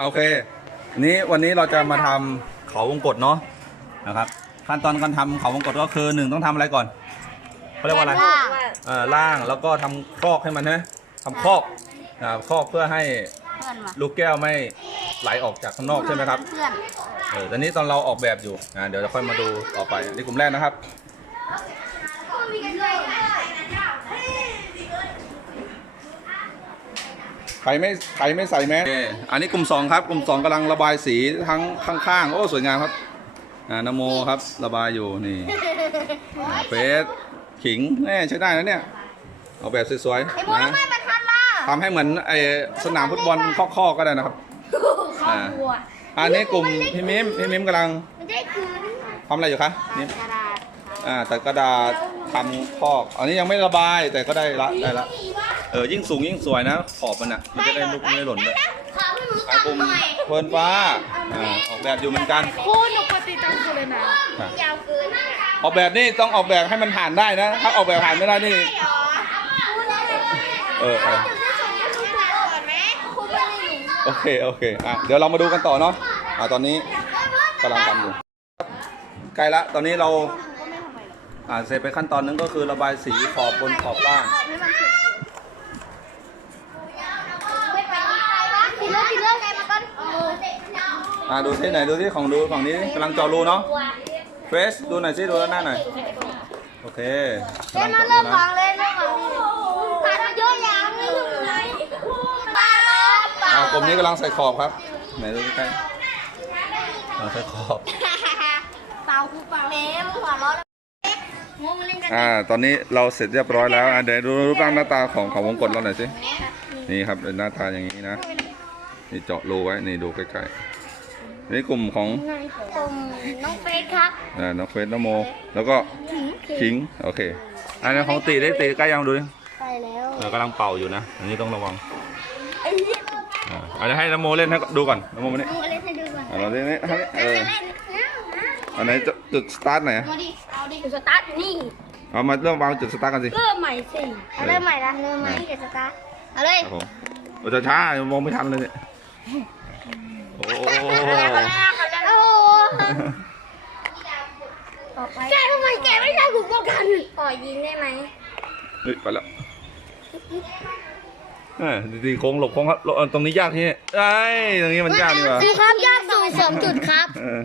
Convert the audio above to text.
โอเคนี้วันนี้เราจะมาทำเขาวงกตเนาะนะครับขั้นตอนการทำเขาวงกตก็คือหนึ่งต้องทำอะไรก่อนเขาเรียกว่าอะไรเอ่อล่างแล้วก็ทำคอกให้มันใช่ไหมทำคอกอ่าคอกเพื่อให้เพื่อนมาลูกแก้วไม่ไหลออกจากข้างนอกใช่ไหมครับเพื่อนเออตอนนี้ตอนเราออกแบบอยู่อ่าเดี๋ยวจะค่อยมาดูต่อไปนี่กลุ่มแรกนะครับใรไม่ใครไม่ใส่แมสโอเคอันนี้กลุ่มสองครับ กลุ่มสองกำลังระบายสีทั้งข้างๆ โอ้ สวยงามครับอ่านโมครับ ระบายอยู่นี่อ่าเฟสขิงแน่ใช้ได้นะเนี่ย เอาแบบสวยไอ้โมๆนะทำไมมันทันล่ะทำให้เหมือนไอสนามฟุตบอลข้อๆก็ได้นะครับครอบครัวอันนี้กลุ่มพี่มิมพี่มิมกำลังมันได้คืนทำอะไรอยู่คะนี่กระดาษอ่าแต่กระดาษทำคอก อันนี้ยังไม่ระบายแต่ก็ได้ละได้ละเออยิ่งสูงยิ่งสวยนะ ขอบมันอะ มันจะได้ลุกไม่หล่นด้วยขอให้หนูอ่ากลุ่มเพลินฟ้าอ่าออกแบบอยู่เหมือนกัน ครูหนูปฏิตังคุณเลยนะอะยาวเกินออกแบบนี่ต้องออกแบบให้มันผ่านได้นะ ถ้าออกแบบผ่านไม่ได้นี่ เออเออก่อนไหมครูไม่ได้หนูโอเค โอเค อะ เดี๋ยวเรามาดูกันต่อเนาะ อ่าตอนนี้กำลังทำอยู่ ใกล้ละ ตอนนี้เรา อ่า เสร็จไปขั้นตอนนึงก็คือระบายสีขอบบนขอบล่าง ไม่ไปกินเลยกินเลยมาก่อน อ่าดูที่ไหนดูที่ของดูฝั่งนี้กำลังเจอรูเนาะเฟสดูหน่อยสิดูด้านหน้าหน่อยโอเคเล่นกำลัมางเริ่มเจาะรูวานะงเลยเริ่มวางผ่านมาเยอะยังไม่ถึงไหนปลาล้อมปลาอ่ากลุ่มนี้กำลังใส่ขอบครับไหนดูใกล้ๆกำลังใส่ขอบ เปล่าคูเปล่าเมมหัวร้อนงงเล่นกันอ่า ตอนนี้เราเสร็จเรียบร้อยแล้วอะเดี๋ยวดูรูปร่างหน้าตาของของวงกตเราหน่อยสิ นี่ครับเป็นหน้าตาอย่างนี้นะ นี่เจาะรูไว้ นี่ดูใกล้ๆ นี่กลุ่มของผมน้องเฟซครับอ่าน้องเฟสน้องโม แล้วก็คิงโอเคอันนี้ของตีได้ตีใกล้ยังดูดิไปแล้วเออกำลังเป่าอยู่นะ อันนี้ต้องระวังอ่าเอาเดี๋ยวให้น้องโมเล่นให้ดูก่อนน้องโมมานี่มึงเล่นให้ดูก่อนอ่าเราเล่นนี่เออเล่นอันไหนจุดจุดสตาร์ทไหนอยมาดิเอาดิสตาร์ทนี่เอามาเริ่มวางจุดสตาร์ทกันสิเริ่มใหม่สิเอาเริ่มใหม่ละเริ่มใหม่เดี๋ยวสตาร์ทเอาเลยครับผมโอ้จะช้าๆมองไม่ทันเลยเนี่ย โอ้โอ้โหแกทำไมแกไม่ใช่ถุงป้องกันปล่อยยิงได้ไหมเฮ้ยไปแล้วเออดีๆโค้งหลบโค้งครับหลบเออตรงนี้ยากที่ไอ้ยตรงนี้มันยากดีกว่าครูครับยากสูงเสริมจุดครับ เออ